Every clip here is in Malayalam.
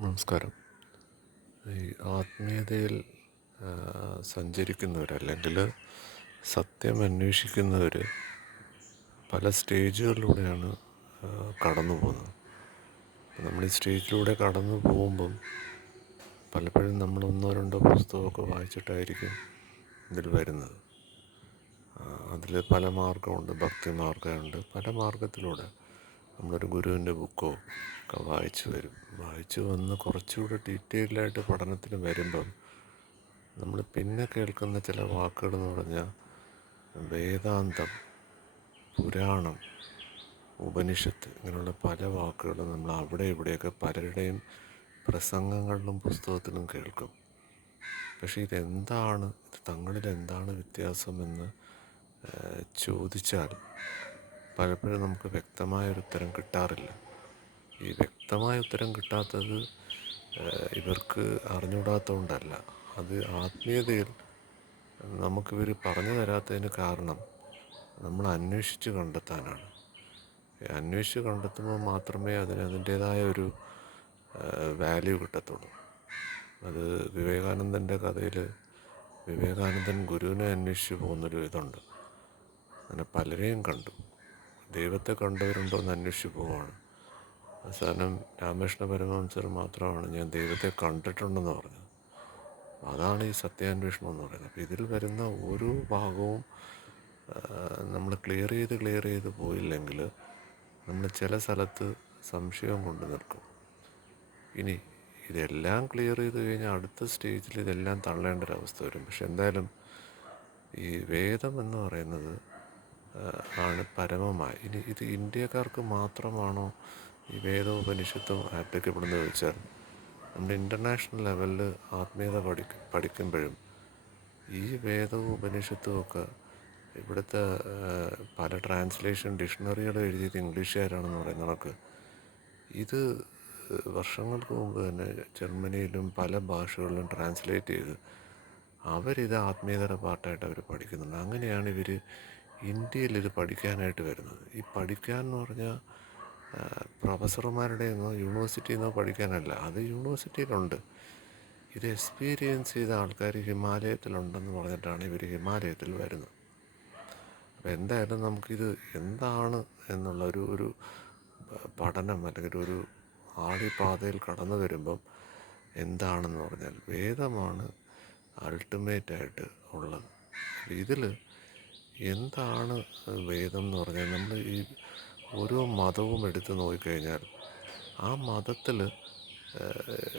നമസ്കാരം. ഈ ആത്മീയതയിൽ സഞ്ചരിക്കുന്നവർ അല്ലെങ്കിൽ സത്യം അന്വേഷിക്കുന്നവർ പല സ്റ്റേജുകളിലൂടെയാണ് കടന്നു പോകുന്നത്. നമ്മൾ ഈ സ്റ്റേജിലൂടെ കടന്നു പോകുമ്പം പലപ്പോഴും നമ്മൾ ഒന്നോ രണ്ടോ പുസ്തകമൊക്കെ വായിച്ചിട്ടായിരിക്കും ഇതിൽ വരുന്നത്. അതിൽ പല മാർഗമുണ്ട്, ഭക്തി മാർഗമുണ്ട്. പല മാർഗത്തിലൂടെ നമ്മളൊരു ഗുരുവിൻ്റെ ബുക്കോ ഒക്കെ വായിച്ചു വന്ന് കുറച്ചുകൂടെ ഡീറ്റെയിൽഡായിട്ട് പഠനത്തിന് വരുമ്പം നമ്മൾ പിന്നെ കേൾക്കുന്ന ചില വാക്കുകളെന്ന് പറഞ്ഞാൽ വേദാന്തം, പുരാണം, ഉപനിഷത്ത്, ഇങ്ങനെയുള്ള പല വാക്കുകളും നമ്മൾ അവിടെ ഇവിടെയൊക്കെ പലരുടെയും പ്രസംഗങ്ങളിലും പുസ്തകത്തിലും കേൾക്കും. പക്ഷേ ഇത് തങ്ങളിൽ എന്താണ് വ്യത്യാസമെന്ന് ചോദിച്ചാൽ പലപ്പോഴും നമുക്ക് വ്യക്തമായൊരു ഉത്തരം കിട്ടാറില്ല. ഈ വ്യക്തമായ ഉത്തരം കിട്ടാത്തത് ഇവർക്ക് അറിഞ്ഞുകൂടാത്തതുകൊണ്ടല്ല, അത് ആത്മീയതയിൽ നമുക്കിവർ പറഞ്ഞു തരാത്തതിന് കാരണം നമ്മൾ അന്വേഷിച്ച് കണ്ടെത്താനാണ്. അന്വേഷിച്ച് കണ്ടെത്തുമ്പോൾ മാത്രമേ അതിൻ്റേതായ ഒരു വാല്യൂ കിട്ടത്തുള്ളൂ. അത് വിവേകാനന്ദൻ്റെ കഥയിൽ വിവേകാനന്ദൻ ഗുരുവിനെ അന്വേഷിച്ച് പോകുന്നൊരു ഇതുണ്ട്. അങ്ങനെ പലരെയും കണ്ടു. ദൈവത്തെ കണ്ടവരുണ്ടോ എന്ന് അന്വേഷിച്ച് പോവുകയാണ്. അവസാനം രാമകൃഷ്ണ പരമഹംസർ മാത്രമാണ് ഞാൻ ദൈവത്തെ കണ്ടിട്ടുണ്ടെന്ന് പറഞ്ഞത്. അതാണ് ഈ സത്യാന്വേഷണം എന്ന് പറയുന്നത്. അപ്പോൾ ഇതിൽ വരുന്ന ഓരോ ഭാഗവും നമ്മൾ ക്ലിയർ ചെയ്ത് പോയില്ലെങ്കിൽ നമ്മൾ ചില സ്ഥലത്ത് സംശയം കൊണ്ട് നിൽക്കും. ഇനി ഇതെല്ലാം ക്ലിയർ ചെയ്ത് കഴിഞ്ഞാൽ അടുത്ത സ്റ്റേജിൽ ഇതെല്ലാം തള്ളേണ്ട ഒരവസ്ഥ വരും. പക്ഷെ എന്തായാലും ഈ വേദം എന്ന് പറയുന്നത് ആണ് പരമമായി. ഇനി ഇത് ഇന്ത്യക്കാർക്ക് മാത്രമാണോ ഈ വേദവും ഉപനിഷത്തും ആപ്ലിക്കബിൾ എന്ന് ചോദിച്ചാൽ, നമ്മുടെ ഇൻ്റർനാഷണൽ ലെവലിൽ ആത്മീയത പഠിക്കുമ്പോഴും ഈ വേദവും ഉപനിഷത്തും ഒക്കെ ഇവിടുത്തെ പല ട്രാൻസ്ലേഷൻ ഡിക്ഷണറികൾ എഴുതിയത് ഇംഗ്ലീഷുകാരാണെന്ന് പറയുന്ന കണക്ക് ഇത് വർഷങ്ങൾക്ക് മുമ്പ് തന്നെ ജർമ്മനിയിലും പല ഭാഷകളിലും ട്രാൻസ്ലേറ്റ് ചെയ്ത് അവരിത് ആത്മീയതയുടെ പാർട്ടായിട്ട് അവർ പഠിക്കുന്നുണ്ട്. അങ്ങനെയാണ് ഇവർ ഇന്ത്യയിൽ ഇത് പഠിക്കാനായിട്ട് വരുന്നത്. ഈ പഠിക്കാൻ എന്ന് പറഞ്ഞാൽ പ്രൊഫസർമാരുടെ നിന്നോ യൂണിവേഴ്സിറ്റിയിൽ നിന്നോ പഠിക്കാനല്ല, അത് യൂണിവേഴ്സിറ്റിയിലുണ്ട്. ഇത് എക്സ്പീരിയൻസ് ചെയ്ത ആൾക്കാർ ഹിമാലയത്തിലുണ്ടെന്ന് പറഞ്ഞിട്ടാണ് ഇവർ ഹിമാലയത്തിൽ വരുന്നത്. അപ്പോൾ എന്തായാലും നമുക്കിത് എന്താണ് എന്നുള്ള ഒരു പഠനം അല്ലെങ്കിൽ ഒരു ആളിപ്പാതയിൽ കടന്നു വരുമ്പം എന്താണെന്ന് പറഞ്ഞാൽ വേദമാണ് അൾട്ടിമേറ്റായിട്ട് ഉള്ളത്. ഇതിൽ എന്താണ് വേദം എന്ന് പറഞ്ഞാൽ, നമ്മൾ ഈ ഓരോ മതവും എടുത്ത് നോക്കിക്കഴിഞ്ഞാൽ ആ മതത്തിൽ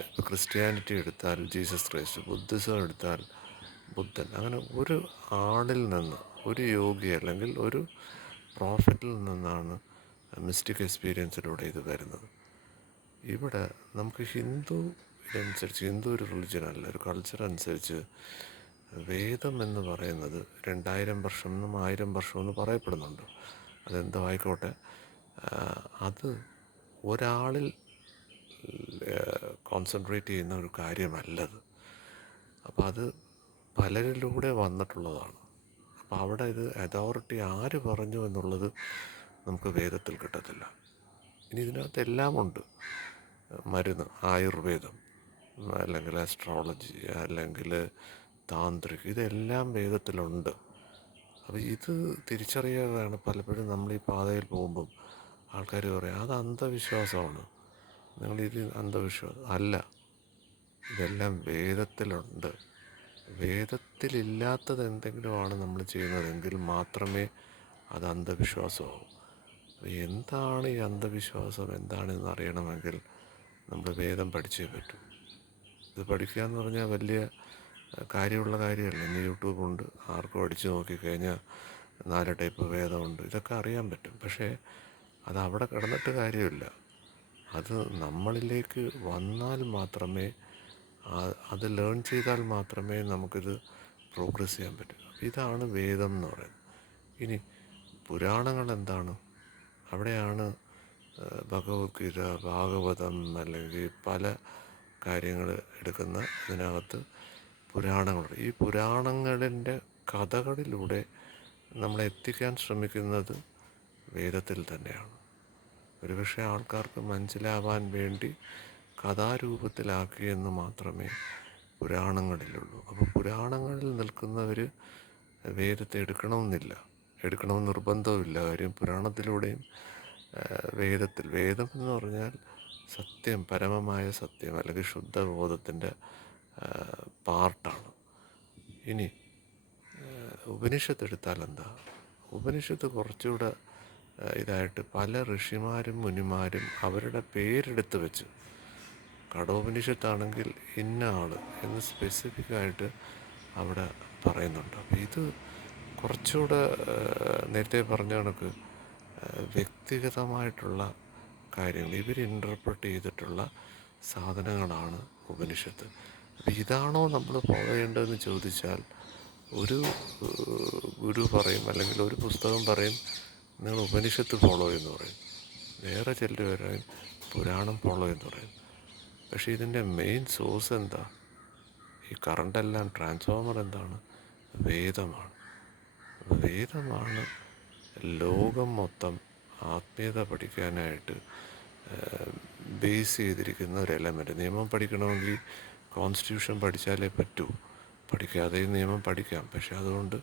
ഇപ്പോൾ ക്രിസ്ത്യാനിറ്റി എടുത്താൽ ജീസസ് ക്രൈസ്റ്റ്, ബുദ്ധിസം എടുത്താൽ ബുദ്ധൻ, അങ്ങനെ ഒരു ആളിൽ നിന്ന്, ഒരു യോഗി അല്ലെങ്കിൽ ഒരു പ്രോഫറ്റിൽ നിന്നാണ് മിസ്റ്റിക് എക്സ്പീരിയൻസിലൂടെ ഇത് വരുന്നത്. ഇവിടെ നമുക്ക് ഹിന്ദു ഒരു റിലിജനല്ല, ഒരു കൾച്ചർ അനുസരിച്ച് വേദം എന്ന് പറയുന്നത് 2000 വർഷം എന്നും 1000 വർഷം എന്ന് പറയപ്പെടുന്നുണ്ട്. അതെന്തോ ആയിക്കോട്ടെ, അത് ഒരാളിൽ കോൺസെൻട്രേറ്റ് ചെയ്യുന്ന ഒരു കാര്യമല്ലത്. അപ്പോൾ അത് പലരിലൂടെ വന്നിട്ടുള്ളതാണ്. അപ്പോൾ അവിടെ ഇത് അതോറിറ്റി ആര് പറഞ്ഞു എന്നുള്ളത് നമുക്ക് വേദത്തിൽ കിട്ടത്തില്ല. ഇനി ഇതിനകത്ത് എല്ലാം ഉണ്ട്. മരുന്ന്, ആയുർവേദം, അല്ലെങ്കിൽ ആസ്ട്രോളജി, അല്ലെങ്കിൽ താന്ത്രിക്, ഇതെല്ലാം വേദത്തിലുണ്ട്. അപ്പോൾ ഇത് തിരിച്ചറിയാതെയാണ് പലപ്പോഴും നമ്മൾ ഈ പാതയിൽ പോകുമ്പം ആൾക്കാർ പറയും അത് അന്ധവിശ്വാസമാണ്, നിങ്ങളിത് അന്ധവിശ്വാസം അല്ല. ഇതെല്ലാം വേദത്തിലുണ്ട്. വേദത്തിലില്ലാത്തത് എന്തെങ്കിലുമാണ് നമ്മൾ ചെയ്യുന്നതെങ്കിൽ മാത്രമേ അത് അന്ധവിശ്വാസമാവും. എന്താണ് ഈ അന്ധവിശ്വാസം എന്താണെന്ന് അറിയണമെങ്കിൽ നമ്മൾ വേദം പഠിച്ചേ പറ്റൂ. ഇത് പഠിക്കുക എന്ന് പറഞ്ഞാൽ വലിയ കാര്യമുള്ള കാര്യമല്ല. ഇന്ന് യൂട്യൂബുണ്ട്, ആർക്കും അടിച്ചു നോക്കിക്കഴിഞ്ഞാൽ 4 ടൈപ്പ് വേദമുണ്ട്, ഇതൊക്കെ അറിയാൻ പറ്റും. പക്ഷേ അത് അവിടെ കിടന്നിട്ട് കാര്യമില്ല. അത് നമ്മളിലേക്ക് വന്നാൽ മാത്രമേ, അത് ലേൺ ചെയ്താൽ മാത്രമേ നമുക്കിത് പ്രോഗ്രസ് ചെയ്യാൻ പറ്റൂ. ഇതാണ് വേദം എന്ന് പറയുന്നത്. ഇനി പുരാണങ്ങൾ എന്താണ്? അവിടെയാണ് ഭഗവത്ഗീത, ഭാഗവതം, അല്ലെങ്കിൽ പല കാര്യങ്ങൾ എടുക്കുന്ന ഇതിനകത്ത് പുരാണങ്ങളുണ്ട്. ഈ പുരാണങ്ങളിൻ്റെ കഥകളിലൂടെ നമ്മളെത്തിക്കാൻ ശ്രമിക്കുന്നത് വേദത്തിൽ തന്നെയാണ്. ഒരുപക്ഷെ ആൾക്കാർക്ക് മനസ്സിലാവാൻ വേണ്ടി കഥാരൂപത്തിലാക്കിയെന്ന് മാത്രമേ പുരാണങ്ങളിലുള്ളൂ. അപ്പോൾ പുരാണങ്ങളിൽ നിൽക്കുന്നവർ വേദത്തെ എടുക്കണമെന്ന് നിർബന്ധവുമില്ല. കാര്യം പുരാണത്തിലൂടെയും വേദം എന്ന് പറഞ്ഞാൽ സത്യം, പരമമായ സത്യം അല്ലെങ്കിൽ ശുദ്ധബോധത്തിൻ്റെ പാർട്ടാണ്. ഇനി ഉപനിഷത്ത് എടുത്താൽ എന്താ? ഉപനിഷത്ത് കുറച്ചുകൂടെ ഇതായിട്ട് പല ഋഷിമാരും മുനിമാരും അവരുടെ പേരെടുത്ത് വെച്ച്, കഠോപനിഷത്താണെങ്കിൽ ഇന്ന ആൾ എന്ന് സ്പെസിഫിക്കായിട്ട് അവിടെ പറയുന്നുണ്ട്. അപ്പോൾ ഇത് കുറച്ചുകൂടെ നേരത്തെ പറഞ്ഞ കണക്ക് വ്യക്തിഗതമായിട്ടുള്ള കാര്യങ്ങൾ ഇവർ ഇൻ്റർപ്രറ്റ് ചെയ്തിട്ടുള്ള സാധനങ്ങളാണ് ഉപനിഷത്ത്. അപ്പോൾ ഇതാണോ നമ്മൾ ഫോളോ ചെയ്യേണ്ടതെന്ന് ചോദിച്ചാൽ, ഒരു ഗുരു പറയും അല്ലെങ്കിൽ ഒരു പുസ്തകം പറയും നിങ്ങൾ ഉപനിഷത്ത് ഫോളോ എന്ന് പറയും, വേറെ ചിലർ പറയും പുരാണം ഫോളോ എന്ന് പറയും. പക്ഷേ ഇതിൻ്റെ മെയിൻ സോഴ്സ് എന്താ? ഈ കറണ്ടെല്ലാം ട്രാൻസ്ഫോമർ എന്താണ്? വേദമാണ്. വേദമാണ് ലോകം മൊത്തം ആത്മീയത പഠിക്കാനായിട്ട് ബേസ് ചെയ്തിരിക്കുന്ന ഒരു എലമെൻറ്റ്. നിയമം പഠിക്കണമെങ്കിൽ കോൺസ്റ്റിറ്റ്യൂഷൻ പഠിച്ചാലേ പറ്റൂ, പഠിക്കാതെ നിയമം പഠിക്കാം, പക്ഷെ അതുകൊണ്ട്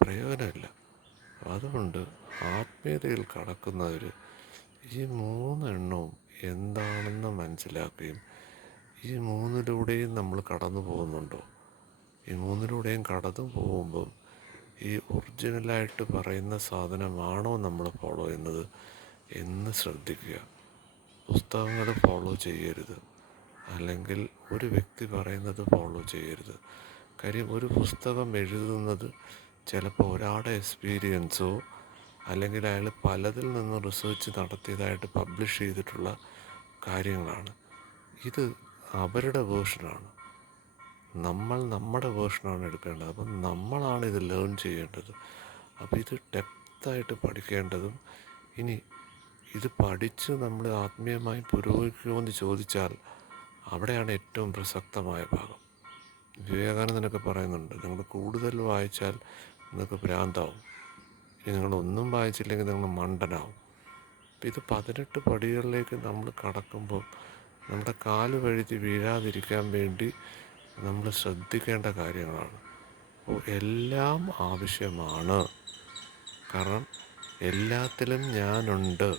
പ്രയോജനമില്ല. അതുകൊണ്ട് ആത്മീയതയിൽ കടക്കുന്നവർ ഈ 3 എണ്ണവും എന്താണെന്ന് മനസ്സിലാക്കുകയും ഈ 3-ലൂടെയും നമ്മൾ കടന്നു പോകുന്നുണ്ടോ, ഈ 3-ലൂടെയും കടന്നു പോകുമ്പം ഈ ഒറിജിനലായിട്ട് പറയുന്ന സാധനമാണോ നമ്മൾ ഫോളോ ചെയ്യുന്നത് എന്ന് ശ്രദ്ധിക്കുക. പുസ്തകങ്ങൾ ഫോളോ ചെയ്യരുത്, അല്ലെങ്കിൽ ഒരു വ്യക്തി പറയുന്നത് ഫോളോ ചെയ്യരുത്. കാര്യം ഒരു പുസ്തകം എഴുതുന്നത് ചിലപ്പോൾ ഒരാളുടെ എക്സ്പീരിയൻസോ അല്ലെങ്കിൽ അയാൾ പലതിൽ നിന്നും റിസർച്ച് നടത്തിയതായിട്ട് പബ്ലിഷ് ചെയ്തിട്ടുള്ള കാര്യങ്ങളാണ്. ഇത് അവരുടെ വേർഷനാണ്, നമ്മൾ നമ്മുടെ വേർഷനാണ് എടുക്കേണ്ടത്. അപ്പം നമ്മളാണ് ഇത് ലേൺ ചെയ്യേണ്ടത്. അപ്പോൾ ഇത് ഡെപ്തായിട്ട് പഠിക്കേണ്ടതും, ഇനി ഇത് പഠിച്ച് നമ്മൾ ആത്മീയമായി പുരോഗമിക്കുമോ എന്ന് ചോദിച്ചാൽ അവിടെയാണ് ഏറ്റവും പ്രസക്തമായ ഭാഗം. വിവേകാനന്ദനൊക്കെ പറയുന്നുണ്ട്, നിങ്ങൾ കൂടുതൽ വായിച്ചാൽ നിങ്ങൾക്ക് ഭ്രാന്താവും, ഇനി നിങ്ങളൊന്നും വായിച്ചില്ലെങ്കിൽ നിങ്ങൾ മണ്ടനാവും. അപ്പം ഇത് 18 പടികളിലേക്ക് നമ്മൾ കടക്കുമ്പോൾ നമ്മുടെ കാല് വഴുതി വീഴാതിരിക്കാൻ വേണ്ടി നമ്മൾ ശ്രദ്ധിക്കേണ്ട കാര്യങ്ങളാണ്. അപ്പോൾ എല്ലാം ആവശ്യമാണ്, കാരണം എല്ലാത്തിലും ഞാനുണ്ട്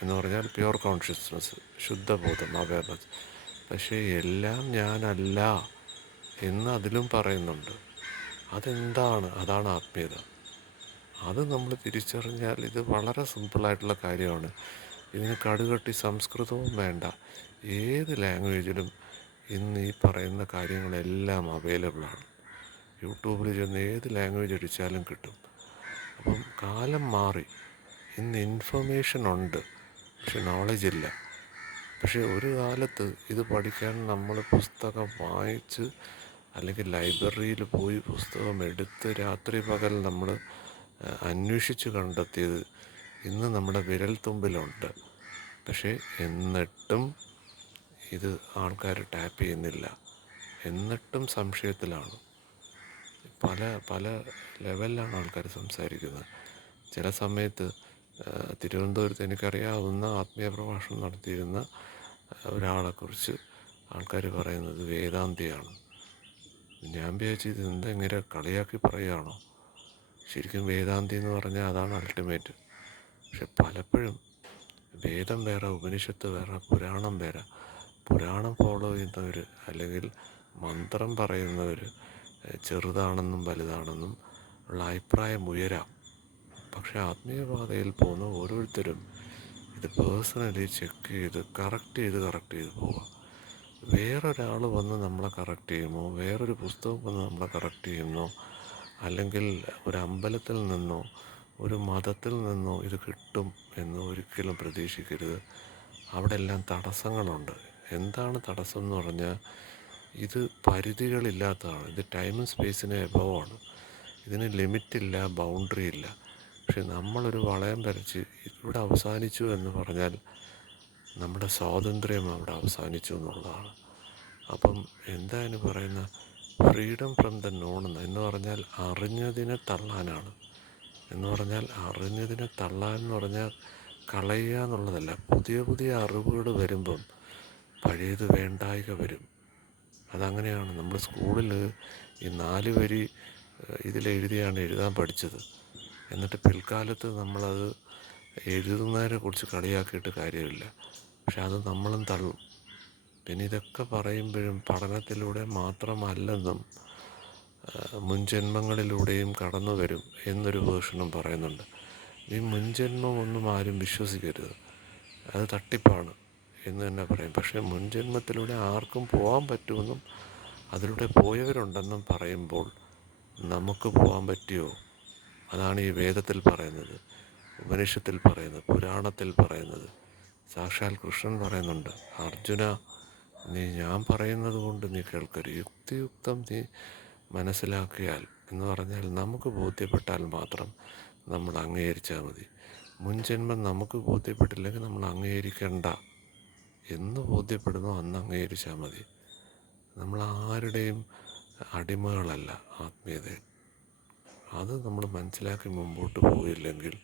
എന്ന് പറഞ്ഞാൽ പ്യുവർ കോൺഷ്യസ്നസ്, ശുദ്ധബോധം, അവയർനെസ്. പക്ഷേ എല്ലാം ഞാനല്ല എന്ന് അതിലും പറയുന്നുണ്ട്. അതെന്താണ്? അതാണ് ആത്മീയത. അത് നമ്മൾ തിരിച്ചറിഞ്ഞാൽ ഇത് വളരെ സിമ്പിളായിട്ടുള്ള കാര്യമാണ്. ഇതിന് കടുകട്ടി സംസ്കൃതവും വേണ്ട, ഏത് ലാംഗ്വേജിലും ഇന്ന് ഈ പറയുന്ന കാര്യങ്ങളെല്ലാം അവൈലബിളാണ്. യൂട്യൂബിൽ ചെന്ന് ഏത് ലാംഗ്വേജ് അടിച്ചാലും കിട്ടും. അപ്പം കാലം മാറി, ഇന്ന് ഇൻഫർമേഷൻ ഉണ്ട്, പക്ഷെ നോളജ് ഇല്ല. പക്ഷേ ഒരു കാലത്ത് ഇത് പഠിക്കാൻ നമ്മൾ പുസ്തകം വായിച്ച് അല്ലെങ്കിൽ ലൈബ്രറിയിൽ പോയി പുസ്തകം എടുത്ത് രാത്രി പകൽ നമ്മൾ അന്വേഷിച്ച് കണ്ടെത്തിയത് ഇന്ന് നമ്മുടെ വിരൽത്തുമ്പിലുണ്ട്. പക്ഷേ എന്നിട്ടും ഇത് ആൾക്കാർ ടാപ്പ് ചെയ്യുന്നില്ല, എന്നിട്ടും സംശയത്തിലാണ്. പല പല ലെവലിലാണ് ആൾക്കാർ സംസാരിക്കുന്നത്. ചില സമയത്ത് തിരുവനന്തപുരത്ത് എനിക്കറിയാവുന്ന ആത്മീയ പ്രഭാഷണം നടത്തിയിരുന്ന ഒരാളെക്കുറിച്ച് ആൾക്കാർ പറയുന്നത് വേദാന്തിയാണ്. ഞാൻ വിചാരിച്ചു ഇത് എന്താ ഇങ്ങനെ കളിയാക്കി പറയുകയാണോ? ശരിക്കും വേദാന്തി എന്ന് പറഞ്ഞാൽ അതാണ് അൾട്ടിമേറ്റ്. പക്ഷെ പലപ്പോഴും വേദം വേറെ, ഉപനിഷത്ത് വേറെ, പുരാണം വേറെ. പുരാണം ഫോളോ ചെയ്യുന്നവർ അല്ലെങ്കിൽ മന്ത്രം പറയുന്നവർ ചെറുതാണെന്നും വലുതാണെന്നും ഉള്ള അഭിപ്രായം ഉയരാം. പക്ഷേ ആത്മീയപാതയിൽ പോകുന്ന ഓരോരുത്തരും ഇത് പേഴ്സണലി ചെക്ക് ചെയ്ത് കറക്റ്റ് ചെയ്ത് പോവുക. വേറൊരാൾ വന്ന് നമ്മളെ കറക്റ്റ് ചെയ്യുമോ, വേറൊരു പുസ്തകം വന്ന് നമ്മളെ കറക്റ്റ് ചെയ്യുന്നോ, അല്ലെങ്കിൽ ഒരു അമ്പലത്തിൽ നിന്നോ ഒരു മതത്തിൽ നിന്നോ ഇത് കിട്ടും എന്ന് ഒരിക്കലും പ്രതീക്ഷിക്കരുത്. അവിടെ എല്ലാം തടസ്സങ്ങളുണ്ട്. എന്താണ് തടസ്സം എന്ന് പറഞ്ഞാൽ ഇത് പരിധികളില്ലാത്തതാണ്. ഇത് ടൈമും സ്പേസിന് എബോവാണ്. ഇതിന് ലിമിറ്റില്ല, ബൗണ്ടറി ഇല്ല. പക്ഷെ നമ്മളൊരു വളയം വരച്ച് ഇവിടെ അവസാനിച്ചു എന്ന് പറഞ്ഞാൽ നമ്മുടെ സ്വാതന്ത്ര്യം അവിടെ അവസാനിച്ചു എന്നുള്ളതാണ്. അപ്പം എന്താണ് പറയുന്ന ഫ്രീഡം ഫ്രം ദ നോൺ എന്ന് പറഞ്ഞാൽ അറിഞ്ഞതിനെ തള്ളാനാണ്. എന്ന് പറഞ്ഞാൽ അറിഞ്ഞതിനെ തള്ളാൻ എന്ന് പറഞ്ഞാൽ കളയുക എന്നുള്ളതല്ല. പുതിയ പുതിയ അറിവുകൾ വരുമ്പം പഴയത് വേണ്ടായിക വരും. അതങ്ങനെയാണ്. നമ്മൾ സ്കൂളിൽ ഈ 4 വരി ഇതിലെഴുതിയാണ് എഴുതാൻ പഠിച്ചത്. എന്നിട്ട് പിൽക്കാലത്ത് നമ്മളത് എഴുതുന്നതിനെ കുറിച്ച് കളിയാക്കിയിട്ട് കാര്യമില്ല. പക്ഷെ അത് നമ്മളും തള്ളും. പിന്നെ ഇതൊക്കെ പറയുമ്പോഴും പഠനത്തിലൂടെ മാത്രമല്ലെന്നും മുൻജന്മങ്ങളിലൂടെയും കടന്നു വരും എന്നൊരു വേർഷനും പറയുന്നുണ്ട്. ഈ മുൻജന്മമൊന്നും ആരും വിശ്വസിക്കരുത്, അത് തട്ടിപ്പാണ് എന്ന് തന്നെ പറയും. പക്ഷേ മുൻജന്മത്തിലൂടെ ആർക്കും പോകാൻ പറ്റുമെന്നും അതിലൂടെ പോയവരുണ്ടെന്നും പറയുമ്പോൾ നമുക്ക് പോകാൻ പറ്റിയോ? അതാണ് ഈ വേദത്തിൽ പറയുന്നത്, ഉപനിഷത്തിൽ പറയുന്നത്, പുരാണത്തിൽ പറയുന്നത്. സാക്ഷാൽ കൃഷ്ണൻ പറയുന്നുണ്ട്, അർജുന, നീ ഞാൻ പറയുന്നത് കൊണ്ട് നീ കേൾക്കരുത്, യുക്തിയുക്തം നീ മനസ്സിലാക്കിയാൽ എന്ന് പറഞ്ഞാൽ നമുക്ക് ബോധ്യപ്പെട്ടാൽ മാത്രം നമ്മൾ അംഗീകരിച്ചാൽ മതി. മുൻജന്മം നമുക്ക് ബോധ്യപ്പെട്ടില്ലെങ്കിൽ നമ്മൾ അംഗീകരിക്കേണ്ട. എന്ന് ബോധ്യപ്പെടുന്നോ അന്ന് അംഗീകരിച്ചാൽ മതി. നമ്മൾ ആരുടെയും അടിമകളല്ല ആത്മീയതയിൽ. അത് നമ്മൾ മനസ്സിലാക്കി മുമ്പോട്ട് പോയില്ലെങ്കിൽ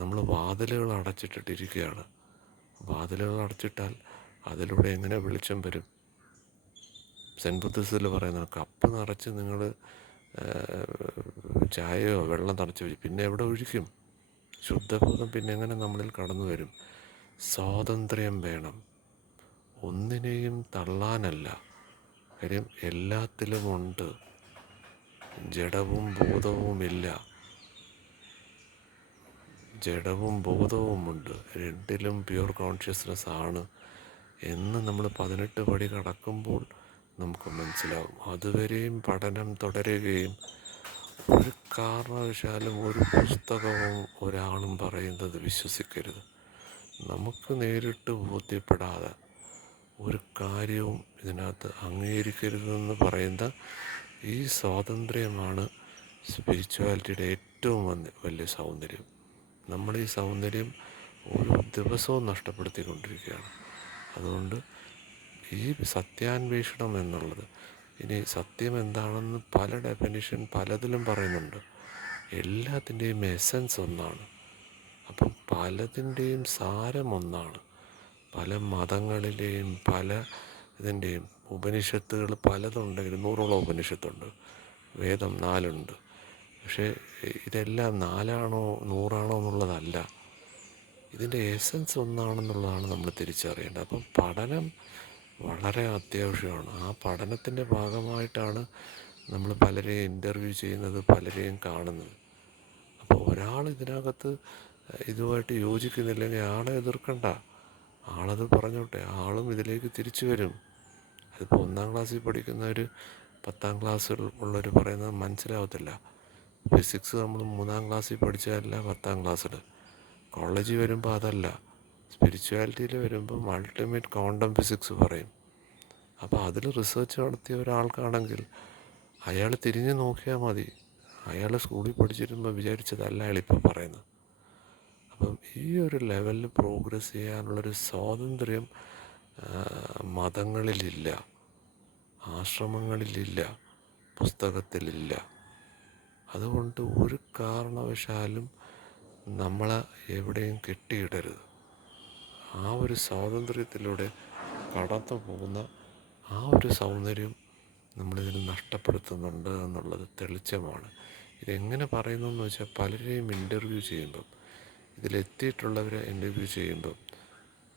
നമ്മൾ വാതിലുകൾ അടച്ചിട്ടിട്ടിരിക്കുകയാണ്. വാതിലുകൾ അടച്ചിട്ടാൽ അതിലൂടെ എങ്ങനെ വെളിച്ചം വരും? സെൻറ്റ് ബുദ്ധിസത്തിൽ പറയുന്നത്, കപ്പ് നിറച്ച് നിങ്ങൾ ചായയോ വെള്ളം നിറച്ച് വെച്ച് പിന്നെ എവിടെ ഒഴിക്കും? ശുദ്ധബോധം പിന്നെ എങ്ങനെ നമ്മളിൽ കടന്നു വരും? സ്വാതന്ത്ര്യം വേണം, ഒന്നിനെയും തള്ളാനല്ല. കാര്യം എല്ലാത്തിലുമുണ്ട്, ജഡവും ബോധവുമില്ല, ജഡവും ബോധവുമുണ്ട്, രണ്ടിലും പ്യുവർ കോൺഷ്യസ്നെസ് ആണ് എന്ന് നമ്മൾ 18 പടി കടക്കുമ്പോൾ നമുക്ക് മനസ്സിലാവും. അതുവരെയും പഠനം തുടരുകയും ഒരു കാരണവശാലും ഒരു പുസ്തകവും ഒരാളും പറയുന്നത് വിശ്വസിക്കരുത്. നമുക്ക് നേരിട്ട് ബോധ്യപ്പെടാതെ ഒരു കാര്യവും ഇതിനകത്ത് അംഗീകരിക്കരുതെന്ന് പറയുന്ന ഈ സ്വാതന്ത്ര്യമാണ് സ്പിരിച്വാലിറ്റിയുടെ ഏറ്റവും വലിയ സൗന്ദര്യം. നമ്മൾ ഈ സൗന്ദര്യം ഓരോ ദിവസവും നഷ്ടപ്പെടുത്തിക്കൊണ്ടിരിക്കുകയാണ്. അതുകൊണ്ട് ഈ സത്യാന്വേഷണം എന്നുള്ളത്, ഇനി സത്യം എന്താണെന്ന് പല ഡെഫിനിഷൻ പലതിലും പറയുന്നുണ്ട്. എല്ലാത്തിൻ്റെയും എസൻസ് ഒന്നാണ്. അപ്പം പലതിൻ്റെയും സാരം ഒന്നാണ്. പല മതങ്ങളിലെയും പല ഇതിൻ്റെയും ഉപനിഷത്തുകൾ പലതുണ്ടെങ്കിലും 100ഓളം ഉപനിഷത്തുണ്ട്, വേദം 4 ഉണ്ട്. പക്ഷേ ഇതെല്ലാം 4ആണോ 100ആണോ എന്നുള്ളതല്ല, ഇതിൻ്റെ എസൻസ് ഒന്നാണെന്നുള്ളതാണ് നമ്മൾ തിരിച്ചറിയേണ്ടത്. അപ്പം പഠനം വളരെ അത്യാവശ്യമാണ്. ആ പഠനത്തിൻ്റെ ഭാഗമായിട്ടാണ് നമ്മൾ പലരെയും ഇൻ്റർവ്യൂ ചെയ്യുന്നത്, പലരെയും കാണുന്നത്. അപ്പോൾ ഒരാൾ ഇതിനകത്ത് ഇതുമായിട്ട് യോജിക്കുന്നില്ലെങ്കിൽ ആളെ എതിർക്കണ്ട, ആളത് പറഞ്ഞോട്ടെ, ആളും ഇതിലേക്ക് തിരിച്ചു വരും. അതിപ്പോൾ 1-ാം ക്ലാസ്സിൽ പഠിക്കുന്നവർ 10-ാം ക്ലാസ്സിൽ ഉള്ളവർ പറയുന്നത് മനസ്സിലാവത്തില്ല. ഫിസിക്സ് നമ്മൾ 3-ാം ക്ലാസ്സിൽ പഠിച്ചതല്ല 10-ാം ക്ലാസ്സിൽ. കോളേജിൽ വരുമ്പോൾ അതല്ല, സ്പിരിച്വാലിറ്റിയിൽ വരുമ്പോൾ അൾട്ടിമേറ്റ് ക്വാണ്ടം ഫിസിക്സ് പറയും. അപ്പോൾ അതിൽ റിസർച്ച് നടത്തിയ ഒരാൾക്കാണെങ്കിൽ അയാൾ തിരിഞ്ഞ് നോക്കിയാൽ മതി, അയാൾ സ്കൂളിൽ പഠിച്ചിരുമ്പോൾ വിചാരിച്ചതല്ല അയാളിപ്പോൾ പറയുന്നത്. അപ്പം ഈ ഒരു ലെവലിൽ പ്രോഗ്രസ് ചെയ്യാനുള്ളൊരു സ്വാതന്ത്ര്യം മതങ്ങളിലില്ല, ആശ്രമങ്ങളിലില്ല, പുസ്തകത്തിലില്ല. അതുകൊണ്ട് ഒരു കാരണവശാലും നമ്മളെ എവിടെയും കെട്ടിയിടരുത്. ആ ഒരു സ്വാതന്ത്ര്യത്തിലൂടെ കടന്നു പോകുന്ന ആ ഒരു സൗന്ദര്യം നമ്മളിതിൽ നഷ്ടപ്പെടുത്തുന്നുണ്ട് എന്നുള്ളത് തെളിച്ചമാണ്. ഇതെങ്ങനെ പറയുന്നു എന്ന് വെച്ചാൽ, പലരെയും ഇൻ്റർവ്യൂ ചെയ്യുമ്പം, ഇതിലെത്തിയിട്ടുള്ളവരെ ഇൻ്റർവ്യൂ ചെയ്യുമ്പം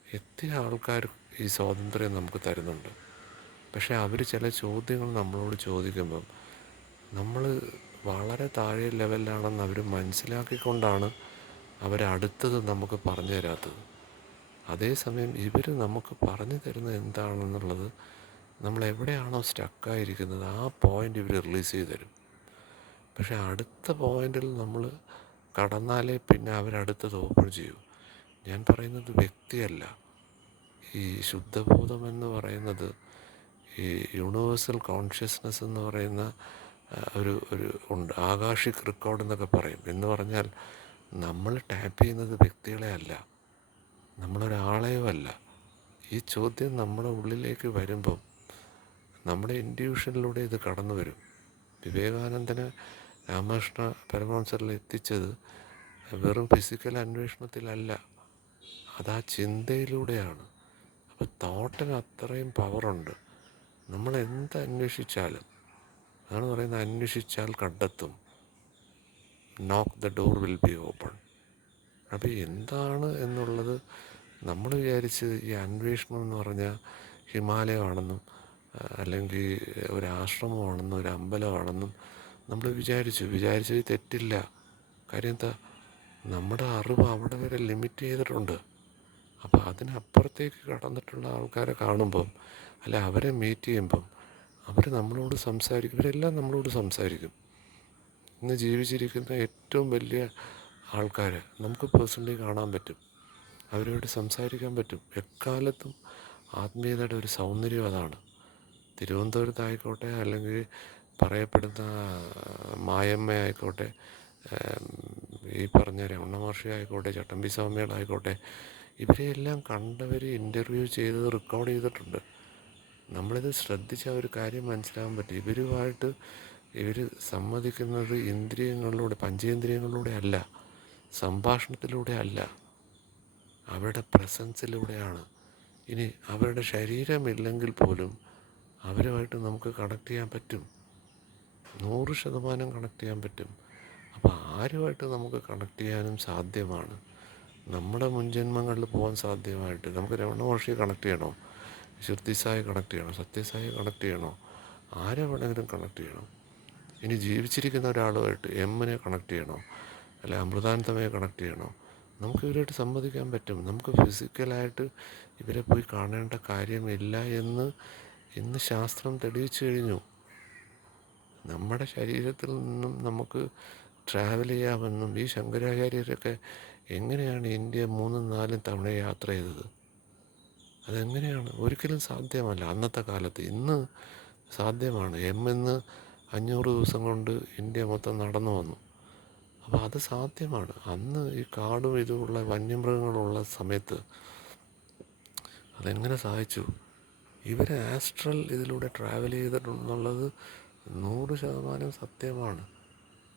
എത്തിയ ആൾക്കാർ ഈ സ്വാതന്ത്ര്യം നമുക്ക് തരുന്നുണ്ട്. പക്ഷേ അവർ ചില ചോദ്യങ്ങൾ നമ്മളോട് ചോദിക്കുമ്പം നമ്മൾ വളരെ താഴെ ലെവലിലാണെന്ന് അവർ മനസ്സിലാക്കിക്കൊണ്ടാണ് അവരടുത്തത് നമുക്ക് പറഞ്ഞു തരാത്തത്. അതേസമയം ഇവർ നമുക്ക് പറഞ്ഞു തരുന്നത് എന്താണെന്നുള്ളത്, നമ്മൾ എവിടെയാണോ സ്റ്റക്കായിരിക്കുന്നത് ആ പോയിൻ്റ് ഇവർ റിലീസ് ചെയ്ത് തരും. പക്ഷേ അടുത്ത പോയിൻ്റിൽ നമ്മൾ കടന്നാലേ പിന്നെ അവരടുത്തത് ഓപ്പൺ ചെയ്യൂ. ഞാൻ പറയുന്നത് വ്യക്തിയല്ല. ഈ ശുദ്ധബോധം എന്ന് പറയുന്നത്, ഈ യൂണിവേഴ്സൽ കോൺഷ്യസ്നെസ് എന്ന് പറയുന്ന ഒരു ഉണ്ട്, ആകാശിക് റെക്കോർഡ് എന്നൊക്കെ പറയും. എന്ന് പറഞ്ഞാൽ നമ്മൾ ടാപ്പ് ചെയ്യുന്നത് വ്യക്തികളെ അല്ല, നമ്മളൊരാളെയോ അല്ല. ഈ ചോദ്യം നമ്മുടെ ഉള്ളിലേക്ക് വരുമ്പം നമ്മുടെ ഇൻഡ്യൂഷനിലൂടെ ഇത് കടന്നു വരും. വിവേകാനന്ദന് രാമകൃഷ്ണ പരമഹംസരിൽ എത്തിച്ചത് വെറും ഫിസിക്കൽ അന്വേഷണത്തിലല്ല, അതാ ചിന്തയിലൂടെയാണ്. അപ്പോൾ തോട്ടിന് അത്രയും പവറുണ്ട്. നമ്മൾ എന്ത് അന്വേഷിച്ചാലും, അതാണ് പറയുന്നത്, അന്വേഷിച്ചാൽ കണ്ടെത്തും, നോക്ക് the door will be open. അപ്പോൾ എന്താണ് എന്നുള്ളത് നമ്മൾ വിചാരിച്ച് ഈ അന്വേഷണം എന്ന് പറഞ്ഞാൽ ഹിമാലയമാണെന്നും അല്ലെങ്കിൽ ഒരു ആശ്രമമാണെന്നും ഒരു അമ്പലമാണെന്നും നമ്മൾ വിചാരിച്ചത് തെറ്റില്ല. കാര്യം എന്താ, നമ്മുടെ അറിവ് അവിടെ വരെ ലിമിറ്റ് ചെയ്തിട്ടുണ്ട്. അപ്പോൾ അതിനപ്പുറത്തേക്ക് കടന്നിട്ടുള്ള ആൾക്കാരെ കാണുമ്പം, അല്ലെ അവരെ മീറ്റ് ചെയ്യുമ്പം, അവർ നമ്മളോട് സംസാരിക്കും. ഇവരെല്ലാം നമ്മളോട് സംസാരിക്കും. ഇന്ന് ജീവിച്ചിരിക്കുന്ന ഏറ്റവും വലിയ ആൾക്കാർ നമുക്ക് പേഴ്സണലി കാണാൻ പറ്റും, അവരുമായിട്ട് സംസാരിക്കാൻ പറ്റും. എക്കാലത്തും ആത്മീയതയുടെ ഒരു സൗന്ദര്യം അതാണ്. തിരുവനന്തപുരത്തായിക്കോട്ടെ, അല്ലെങ്കിൽ പറയപ്പെടുന്ന മായമ്മയായിക്കോട്ടെ, ഈ പറഞ്ഞ രമണ മഹർഷി ആയിക്കോട്ടെ, ചട്ടമ്പി സ്വാമികളായിക്കോട്ടെ, ഇവരെയെല്ലാം കണ്ടവർ ഇൻ്റർവ്യൂ ചെയ്തത് റെക്കോർഡ് ചെയ്തിട്ടുണ്ട്. നമ്മളിത് ശ്രദ്ധിച്ച് ഒരു കാര്യം മനസ്സിലാകാൻ പറ്റും. ഇവർ സമ്മതിക്കുന്നത് ഇന്ദ്രിയങ്ങളിലൂടെ, പഞ്ചേന്ദ്രിയങ്ങളിലൂടെ അല്ല, സംഭാഷണത്തിലൂടെ അല്ല, അവരുടെ പ്രസൻസിലൂടെയാണ്. ഇനി അവരുടെ ശരീരമില്ലെങ്കിൽ പോലും അവരുമായിട്ട് നമുക്ക് കണക്ട് ചെയ്യാൻ പറ്റും, 100% കണക്ട് ചെയ്യാൻ പറ്റും. അപ്പോൾ ആരുമായിട്ട് നമുക്ക് കണക്ട് ചെയ്യാനും സാധ്യമാണ്. നമ്മുടെ മുൻജന്മങ്ങളിൽ പോകാൻ സാധ്യമായിട്ട് നമുക്ക് രമണ മഹർഷിയെ കണക്ട് ചെയ്യണോ, ശുദ്ധിസായി കണക്ട് ചെയ്യണോ, സത്യസായി കണക്ട് ചെയ്യണോ, ആരെ വേണമെങ്കിലും കണക്ട് ചെയ്യണം. ഇനി ജീവിച്ചിരിക്കുന്ന ഒരാളുമായിട്ട് എമ്മിനെ കണക്ട് ചെയ്യണോ, അല്ലെ അമൃതാനന്ദമയെ കണക്ട് ചെയ്യണോ, നമുക്ക് ഇവരായിട്ട് സംവദിക്കാൻ പറ്റും. നമുക്ക് ഫിസിക്കലായിട്ട് ഇവരെ പോയി കാണേണ്ട കാര്യമില്ല എന്ന് ഇന്ന് ശാസ്ത്രം തെളിയിച്ചു കഴിഞ്ഞു. നമ്മുടെ ശരീരത്തിൽ നിന്നും നമുക്ക് ട്രാവൽ ചെയ്യാമെന്നും, ഈ ശങ്കരാചാര്യരൊക്കെ എങ്ങനെയാണ് ഇന്ത്യ 3-4 തവണ യാത്ര ചെയ്തത്? അതെങ്ങനെയാണ്? ഒരിക്കലും സാധ്യമല്ല അന്നത്തെ കാലത്ത്. ഇന്ന് സാധ്യമാണ്. എന്ന് 500 ദിവസം കൊണ്ട് ഇന്ത്യ മൊത്തം നടന്നു വന്നു. അപ്പോൾ അത് സാധ്യമാണ്. അന്ന് ഈ കാടും ഇതുമുള്ള വന്യമൃഗങ്ങളുള്ള സമയത്ത് അതെങ്ങനെ സാധിച്ചു? ഇവർ ആസ്ട്രൽ ഇതിലൂടെ ട്രാവൽ ചെയ്തിട്ടുണ്ടെന്നുള്ളത് 100% സത്യമാണ്.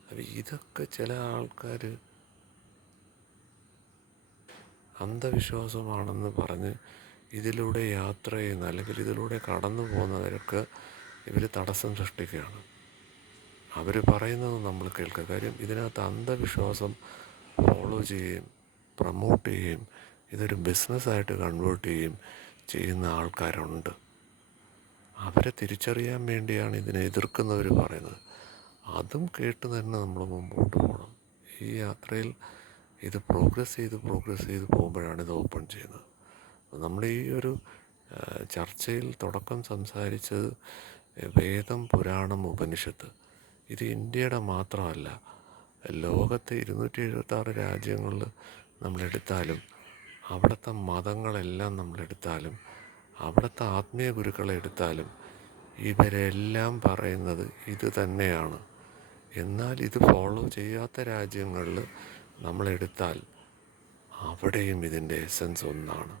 അപ്പോൾ ഇതൊക്കെ ചില ആൾക്കാർ അന്ധവിശ്വാസമാണെന്ന് പറഞ്ഞ് ഇതിലൂടെ യാത്ര ചെയ്യുന്ന, അല്ലെങ്കിൽ ഇതിലൂടെ കടന്നു പോകുന്നവരൊക്കെ ഇവർ തടസ്സം സൃഷ്ടിക്കുകയാണ്. അവർ പറയുന്നത് നമ്മൾ കേൾക്കുക. കാര്യം ഇതിനകത്ത് അന്ധവിശ്വാസം ഫോളോ ചെയ്യുകയും പ്രൊമോട്ട് ചെയ്യുകയും ഇതൊരു ബിസിനസ്സായിട്ട് കൺവേർട്ട് ചെയ്യുന്ന ആൾക്കാരുണ്ട്. അവരെ തിരിച്ചറിയാൻ വേണ്ടിയാണ് ഇതിനെ എതിർക്കുന്നവർ പറയുന്നത്. അതും കേട്ട് തന്നെ നമ്മൾ മുമ്പോട്ട് പോകണം. ഈ യാത്രയിൽ ഇത് പ്രോഗ്രസ് ചെയ്ത് പോകുമ്പോഴാണ് ഇത് ഓപ്പൺ ചെയ്യുന്നത്. നമ്മൾ ഈ ഒരു ചർച്ചയിൽ തുടക്കം സംസാരിച്ചത് വേദം, പുരാണം, ഉപനിഷത്ത്. ഇത് ഇന്ത്യയുടെ മാത്രമല്ല, ലോകത്തെ 276 രാജ്യങ്ങളിൽ നമ്മളെടുത്താലും, അവിടുത്തെ മതങ്ങളെല്ലാം നമ്മളെടുത്താലും, അവിടുത്തെ ആത്മീയ ഗുരുക്കളെ എടുത്താലും, ഇവരെല്ലാം പറയുന്നത് ഇത് തന്നെയാണ്. എന്നാൽ ഇത് ഫോളോ ചെയ്യാത്ത രാജ്യങ്ങളിൽ നമ്മളെടുത്താൽ അവിടെയും ഇതിൻ്റെ എസൻസ് ഒന്നാണ്.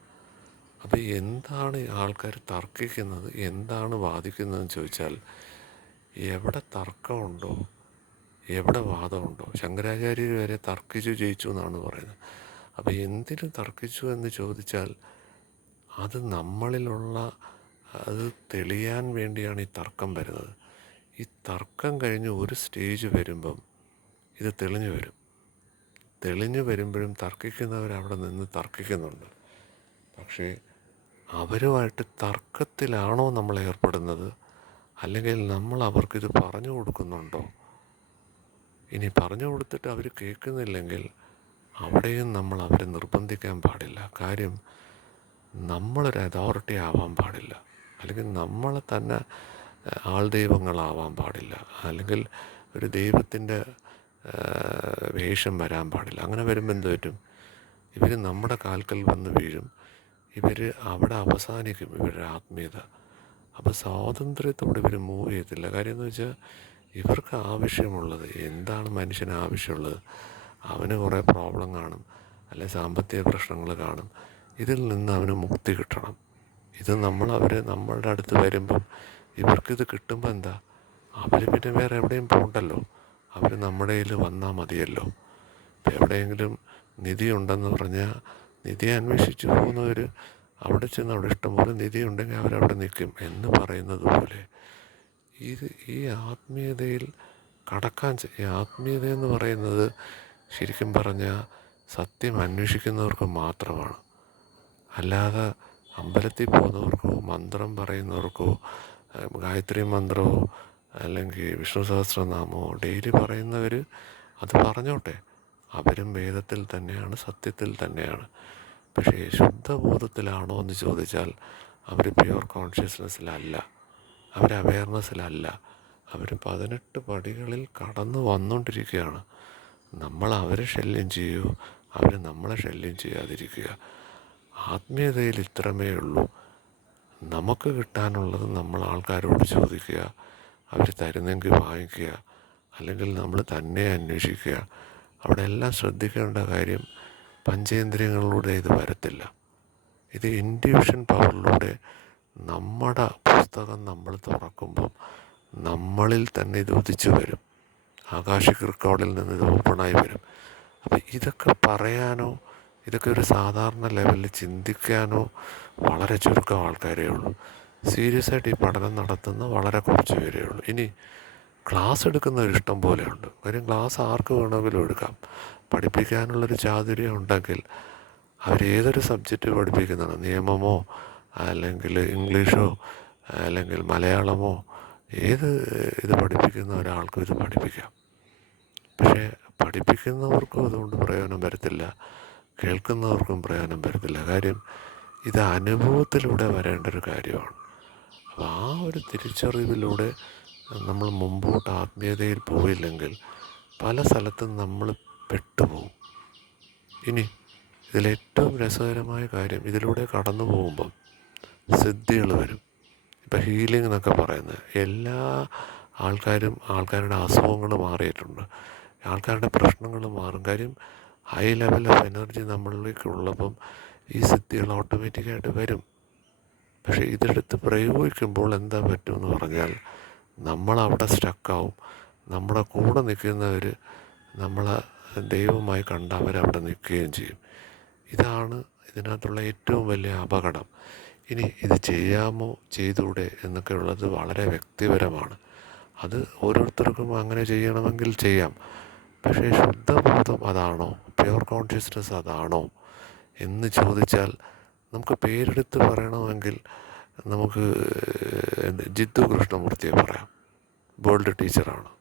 അപ്പോൾ എന്താണ് ആൾക്കാർ തർക്കിക്കുന്നത്, എന്താണ് വാദിക്കുന്നതെന്ന് ചോദിച്ചാൽ, എവിടെ തർക്കമുണ്ടോ, എവിടെ വാദമുണ്ടോ, ശങ്കരാചാര്യർ വരെ തർക്കിച്ചു ജയിച്ചു എന്നാണ് പറയുന്നത്. അപ്പോൾ എന്തിനു തർക്കിച്ചു എന്ന് ചോദിച്ചാൽ, അത് നമ്മളിലുള്ള അത് തെളിയാൻ വേണ്ടിയാണ് ഈ തർക്കം വരുന്നത്. ഈ തർക്കം കഴിഞ്ഞ് ഒരു സ്റ്റേജ് വരുമ്പം ഇത് തെളിഞ്ഞു വരുമ്പോഴും തർക്കിക്കുന്നവരവിടെ നിന്ന് തർക്കിക്കുന്നുണ്ട്. പക്ഷേ അവരുമായിട്ട് തർക്കത്തിലാണോ നമ്മൾ ഏർപ്പെടുന്നത്, അല്ലെങ്കിൽ നമ്മൾ അവർക്കിത് പറഞ്ഞു കൊടുക്കുന്നുണ്ടോ? ഇനി പറഞ്ഞു കൊടുത്തിട്ട് അവർ കേൾക്കുന്നില്ലെങ്കിൽ അവിടെയും നമ്മൾ അവരെ നിർബന്ധിക്കാൻ പാടില്ല. കാര്യം നമ്മളൊരു അതോറിറ്റി ആവാൻ പാടില്ല, അല്ലെങ്കിൽ നമ്മളെ തന്നെ ആൾദൈവങ്ങളാവാൻ പാടില്ല, അല്ലെങ്കിൽ ഒരു ദൈവത്തിൻ്റെ വേഷം വരാൻ പാടില്ല. അങ്ങനെ വരുമ്പോൾ എന്ത് പറ്റും? ഇവർ നമ്മുടെ കാൽക്കൽ വന്ന് വീഴും. ഇവർ അവിടെ അവസാനിക്കും ഇവരുടെ ആത്മീയത. അപ്പോൾ സ്വാതന്ത്ര്യത്തോടെ ഇവർ മൂവ് ചെയ്യത്തില്ല. കാര്യം എന്ന് വെച്ചാൽ, ഇവർക്ക് ആവശ്യമുള്ളത് എന്താണ്, മനുഷ്യന് ആവശ്യമുള്ളത്, അവന് കുറേ പ്രോബ്ലം കാണും, അല്ലെ സാമ്പത്തിക പ്രശ്നങ്ങൾ കാണും. ഇതിൽ നിന്ന് അവന് മുക്തി കിട്ടണം. ഇത് നമ്മളുടെ അടുത്ത് വരുമ്പം ഇവർക്കിത് കിട്ടുമ്പോൾ എന്താ, അവർ പിന്നെ വേറെ എവിടെയും പോകണ്ടല്ലോ, അവർ നമ്മുടെ കയ്യിൽ വന്നാൽ മതിയല്ലോ. ഇപ്പം എവിടെയെങ്കിലും നിധി ഉണ്ടെന്ന് പറഞ്ഞാൽ നിധി അന്വേഷിച്ച് പോകുന്നവർ അവിടെ ചെന്ന് അവിടെ ഇഷ്ടംപോലെ നിധി ഉണ്ടെങ്കിൽ അവരവിടെ നിൽക്കും എന്ന് പറയുന്നത് പോലെ ഇത് ഈ ആത്മീയതയിൽ ഈ ആത്മീയത എന്ന് പറയുന്നത് ശരിക്കും പറഞ്ഞാൽ സത്യം അന്വേഷിക്കുന്നവർക്ക് മാത്രമാണ്. അല്ലാതെ അമ്പലത്തിൽ പോകുന്നവർക്കോ മന്ത്രം പറയുന്നവർക്കോ ഗായത്രി മന്ത്രമോ അല്ലെങ്കിൽ വിഷ്ണു സഹസ്രനാമമോ ഡെയിലി പറയുന്നവർ അത് പറഞ്ഞോട്ടെ, അവരും വേദത്തിൽ തന്നെയാണ്, സത്യത്തിൽ തന്നെയാണ്. പക്ഷേ ശുദ്ധബോധത്തിലാണോ എന്ന് ചോദിച്ചാൽ അവർ പ്യുവർ കോൺഷ്യസ്നെസ്സിലല്ല, അവർ അവയർനെസ്സിലല്ല. അവർ 18 പടികളിൽ കടന്നു വന്നുകൊണ്ടിരിക്കുകയാണ്. നമ്മൾ അവരെ ശല്യം ചെയ്യൂ, അവർ നമ്മളെ ശല്യം ചെയ്യാതിരിക്കുക. ആത്മീയതയിൽ ഇത്രമേ ഉള്ളൂ. നമുക്ക് കിട്ടാനുള്ളത് നമ്മൾ ആൾക്കാരോട് ചോദിക്കുക, അവർ തരുന്നെങ്കിൽ വാങ്ങിക്കുക, അല്ലെങ്കിൽ നമ്മൾ തന്നെ അന്വേഷിക്കുക. അവിടെ എല്ലാം ശ്രദ്ധിക്കേണ്ട കാര്യം പഞ്ചേന്ദ്രിയങ്ങളിലൂടെ ഇത് വരത്തില്ല. ഇത് ഇൻറ്റ്യൂഷൻ പവറിലൂടെ നമ്മുടെ പുസ്തകം നമ്മൾ തുറക്കുമ്പം നമ്മളിൽ തന്നെ ഇത് ഉദിച്ചു വരും. ആകാശിക് റെക്കോർഡിൽ നിന്ന് ഇത് ഓപ്പണായി വരും. അപ്പം ഇതൊക്കെ പറയാനോ ഇതൊക്കെ ഒരു സാധാരണ ലെവലിൽ ചിന്തിക്കാനോ വളരെ ചുരുക്കം ആൾക്കാരേ ഉള്ളൂ. സീരിയസ് ആയിട്ട് ഈ പഠനം നടത്തുന്ന വളരെ കുറച്ച് പേരേ ഉള്ളൂ. ഇനി ക്ലാസ് എടുക്കുന്നവർ ഇഷ്ടം പോലെയുണ്ട്. കാര്യം ക്ലാസ് ആർക്ക് വേണമെങ്കിലും എടുക്കാം. പഠിപ്പിക്കാനുള്ളൊരു ചാതുര്യം ഉണ്ടെങ്കിൽ അവരേതൊരു സബ്ജക്റ്റ് പഠിപ്പിക്കുന്നതാണ്, നിയമമോ അല്ലെങ്കിൽ ഇംഗ്ലീഷോ അല്ലെങ്കിൽ മലയാളമോ ഏത് ഇത് പഠിപ്പിക്കുന്ന ഒരാൾക്കും ഇത് പഠിപ്പിക്കാം. പക്ഷേ പഠിപ്പിക്കുന്നവർക്കും അതുകൊണ്ട് പ്രയോജനം വരത്തില്ല, കേൾക്കുന്നവർക്കും പ്രയോജനം വരത്തില്ല. കാര്യം ഇത് അനുഭവത്തിലൂടെ വരേണ്ട ഒരു കാര്യമാണ്. അപ്പോൾ ആ ഒരു തിരിച്ചറിവിലൂടെ നമ്മൾ മുമ്പോട്ട് ആത്മീയതയിൽ പോയില്ലെങ്കിൽ പല സ്ഥലത്തും നമ്മൾ പെട്ടുപോകും. ഇനി ഇതിലേറ്റവും രസകരമായ കാര്യം, ഇതിലൂടെ കടന്നു പോകുമ്പം സിദ്ധികൾ വരും. ഇപ്പം ഹീലിംഗ് എന്നൊക്കെ പറയുന്നത് എല്ലാ ആൾക്കാരുടെ അസുഖങ്ങൾ മാറിയിട്ടുണ്ട്, ആൾക്കാരുടെ പ്രശ്നങ്ങൾ മാറും. കാര്യം ഹൈ ലെവൽ ഓഫ് എനർജി നമ്മളിലേക്ക് ഉള്ളപ്പം ഈ സിദ്ധികൾ ഓട്ടോമാറ്റിക്കായിട്ട് വരും. പക്ഷേ ഇതെടുത്ത് പ്രയോഗിക്കുമ്പോൾ എന്താ പറ്റുമെന്ന് പറഞ്ഞാൽ നമ്മളവിടെ സ്റ്റക്കാവും. നമ്മുടെ കൂടെ നിൽക്കുന്നവർ നമ്മളെ ദൈവമായി കണ്ട് അവരവിടെ നിൽക്കുകയും ചെയ്യും. ഇതാണ് ഇതിനകത്തുള്ള ഏറ്റവും വലിയ അപകടം. ഇനി ഇത് ചെയ്യാമോ ചെയ്തൂടെ എന്നൊക്കെ ഉള്ളത് വളരെ വ്യക്തിപരമാണ്. അത് ഓരോരുത്തർക്കും അങ്ങനെ ചെയ്യണമെങ്കിൽ ചെയ്യാം. പക്ഷേ ശുദ്ധബോധം അതാണോ, പ്യുവർ കോൺഷ്യസ്നെസ് അതാണോ എന്ന് ചോദിച്ചാൽ നമുക്ക് പേരെടുത്ത് പറയണമെങ്കിൽ നമുക്ക് ജിത്തു കൃഷ്ണമൂർത്തിയെ പറയാം. വേൾഡ് ടീച്ചറാണ്,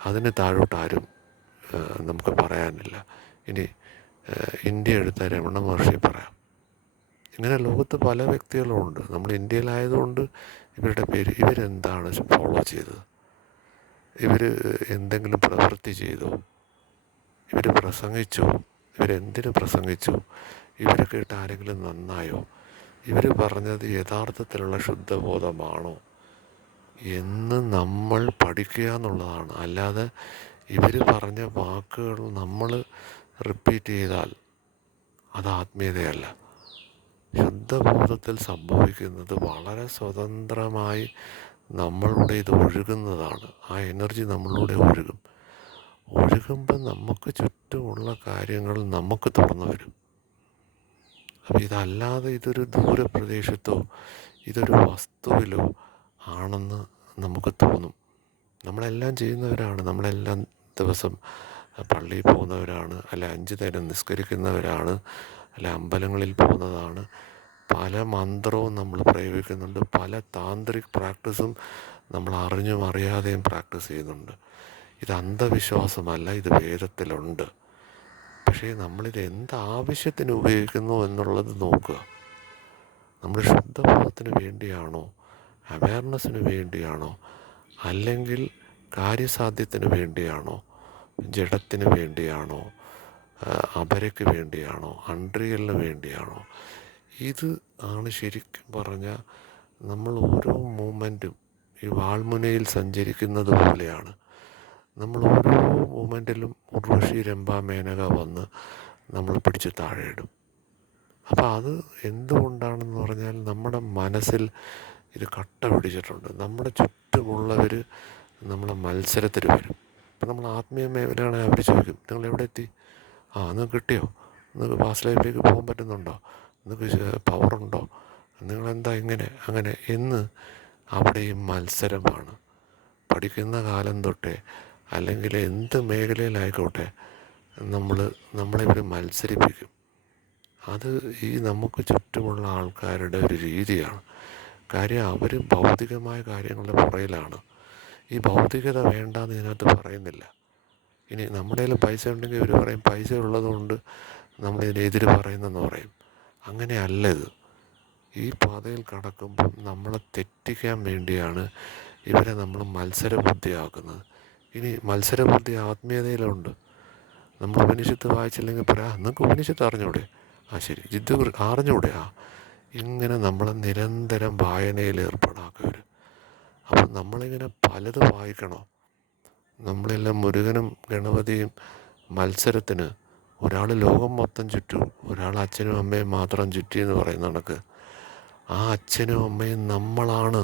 അതിന് താഴോട്ട് ആരും നമുക്ക് പറയാനില്ല. ഇനി ഇന്ത്യ എടുത്ത രമണ മഹർഷിയെ പറയാം. ഇങ്ങനെ ലോകത്ത് പല വ്യക്തികളുമുണ്ട്. നമ്മൾ ഇന്ത്യയിലായതുകൊണ്ട് ഇവരുടെ പേര്, ഇവരെന്താണ് ഫോളോ ചെയ്തത്, ഇവർ എന്തെങ്കിലും പ്രവൃത്തി ചെയ്തോ, ഇവർ പ്രസംഗിച്ചോ, ഇവരെന്തിനു പ്രസംഗിച്ചു, ഇവരെ കേട്ട് ആരെങ്കിലും നന്നായോ, ഇവർ പറഞ്ഞത് യഥാർത്ഥത്തിലുള്ള ശുദ്ധബോധമാണോ എന്ന് നമ്മൾ പഠിക്കുക എന്നുള്ളതാണ്. അല്ലാതെ ഇവർ പറഞ്ഞ വാക്കുകൾ നമ്മൾ റിപ്പീറ്റ് ചെയ്താൽ അത് ആത്മീയതയല്ല. ശുദ്ധബോധത്തിൽ സംഭവിക്കുന്നത് വളരെ സ്വതന്ത്രമായി നമ്മളുടെ ഇത് ഒഴുകുന്നതാണ്. ആ എനർജി നമ്മളിലൂടെ ഒഴുകുമ്പോൾ നമുക്ക് ചുറ്റുമുള്ള കാര്യങ്ങൾ നമുക്ക് തുറന്നു വരും. അപ്പം ഇതല്ലാതെ ഇതൊരു ദൂരപ്രദേശത്തോ ഇതൊരു വസ്തുവിലോ ആണെന്ന് നമുക്ക് തോന്നും. നമ്മളെല്ലാം ചെയ്യുന്നവരാണ്, നമ്മളെല്ലാം ദിവസം പള്ളിയിൽ പോകുന്നവരാണ്, അല്ല 5 നേരം നിസ്കരിക്കുന്നവരാണ്, അല്ല അമ്പലങ്ങളിൽ പോകുന്നതാണ്. പല മന്ത്രവും നമ്മൾ പ്രയോഗിക്കുന്നുണ്ട്, പല താന്ത്രിക് പ്രാക്ടീസും നമ്മൾ അറിഞ്ഞും അറിയാതെയും പ്രാക്ടീസ് ചെയ്യുന്നുണ്ട്. ഇത് അന്ധവിശ്വാസമല്ല, ഇത് വേദത്തിലുണ്ട്. പക്ഷേ നമ്മളിത് എന്താവശ്യത്തിന് ഉപയോഗിക്കുന്നു എന്നുള്ളത് നോക്കുക. നമ്മുടെ ശുദ്ധബോധത്തിന് വേണ്ടിയാണോ, അവയർനെസ്സിന് വേണ്ടിയാണോ, അല്ലെങ്കിൽ കാര്യസാധ്യത്തിന് വേണ്ടിയാണോ, ജഡത്തിന് വേണ്ടിയാണോ, അപരയ്ക്ക് വേണ്ടിയാണോ, അൺറിയലിന് വേണ്ടിയാണോ? ഇത് ആണ് ശരിക്കും പറഞ്ഞാൽ നമ്മൾ ഓരോ മൂമെൻറ്റും ഈ വാൾമുനയിൽ സഞ്ചരിക്കുന്നത് പോലെയാണ്. നമ്മൾ ഓരോ മൂമെൻറ്റിലും ഉർവശി രംഭ മേനക വന്ന് നമ്മൾ പിടിച്ച് താഴെ ഇടും. അപ്പോൾ അത് എന്തുകൊണ്ടാണെന്ന് പറഞ്ഞാൽ നമ്മുടെ മനസ്സിൽ ഇത് കട്ട പിടിച്ചിട്ടുണ്ട്. നമ്മുടെ ചുറ്റുമുള്ളവർ നമ്മളെ മത്സരത്തിൽ വരും. ഇപ്പം നമ്മൾ ആത്മീയ മേഖലയാണെങ്കിൽ അവർ ചോദിക്കും, നിങ്ങൾ എവിടെ എത്തി, നിങ്ങൾക്ക് കിട്ടിയോ, നിങ്ങൾക്ക് പാസ്റ്റ് ലൈഫിലേക്ക് പോകാൻ പറ്റുന്നുണ്ടോ, നിങ്ങൾക്ക് പവറുണ്ടോ, നിങ്ങളെന്താ ഇങ്ങനെ അങ്ങനെ എന്ന് അവിടെയും മത്സരമാണ്. പഠിക്കുന്ന കാലം തൊട്ടേ അല്ലെങ്കിൽ എന്ത് മേഖലയിലായിക്കോട്ടെ നമ്മളെ ഇവർ മത്സരിപ്പിക്കും. അത് ഈ നമുക്ക് ചുറ്റുമുള്ള ആൾക്കാരുടെ ഒരു രീതിയാണ്. കാര്യം അവർ ഭൗതികമായ കാര്യങ്ങളുടെ പുറയിലാണ്. ഈ ഭൗതികത വേണ്ടാന്ന് ഇതിനകത്ത് പറയുന്നില്ല. ഇനി നമ്മുടെ കയ്യിൽ പൈസ ഉണ്ടെങ്കിൽ ഇവർ പറയും പൈസ ഉള്ളതുകൊണ്ട് നമ്മളിതിനെതിര് പറയുന്നെന്ന് പറയും. അങ്ങനെയല്ല ഇത്. ഈ പാതയിൽ കടക്കുമ്പം നമ്മളെ തെറ്റിക്കാൻ വേണ്ടിയാണ് ഇവരെ നമ്മൾ മത്സരബുദ്ധിയാക്കുന്നത്. ഇനി മത്സരബുദ്ധി ആത്മീയതയിലുണ്ട്. നമ്മൾ ഉപനിഷത്ത് വായിച്ചില്ലെങ്കിൽ പറയാം നിങ്ങൾക്ക് ഉപനിഷത്ത് അറിഞ്ഞൂടെ, ശരി ജിദ്ദു അറിഞ്ഞൂടെ, ഇങ്ങനെ നമ്മളെ നിരന്തരം വായനയിൽ ഏർപ്പെടാക്കവർ. അപ്പം നമ്മളിങ്ങനെ പലത് വായിക്കണോ? നമ്മളെല്ലാം മുരുകനും ഗണപതിയും മത്സരത്തിന് ഒരാൾ ലോകം മൊത്തം ചുറ്റും, ഒരാൾ അച്ഛനും അമ്മയും മാത്രം ചുറ്റി എന്ന് പറയുന്ന കണക്ക് ആ അച്ഛനും അമ്മയും നമ്മളാണ്.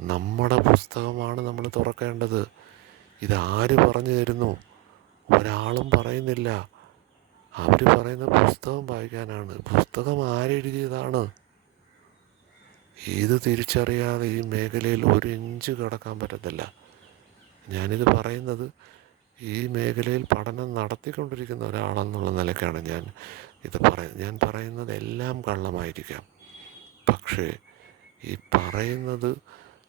നമ്മുടെ പുസ്തകമാണ് നമ്മൾ തുറക്കേണ്ടത്. ഇതാര് പറഞ്ഞു തരുന്നു? ഒരാളും പറയുന്നില്ല. അവർ പറയുന്ന പുസ്തകം വായിക്കാനാണ്. പുസ്തകം ആരെഴുതിയതാണ്? ഇത് തിരിച്ചറിയാതെ ഈ മേഖലയിൽ ഒരു ഇഞ്ച് കടക്കാൻ പറ്റത്തില്ല. ഞാനിത് പറയുന്നത് ഈ മേഖലയിൽ പഠനം നടത്തിക്കൊണ്ടിരിക്കുന്ന ഒരാളെന്നുള്ള നിലയ്ക്കാണ് ഞാൻ ഞാൻ പറയുന്നത് എല്ലാം കള്ളമായിരിക്കാം. പക്ഷേ ഈ പറയുന്നത്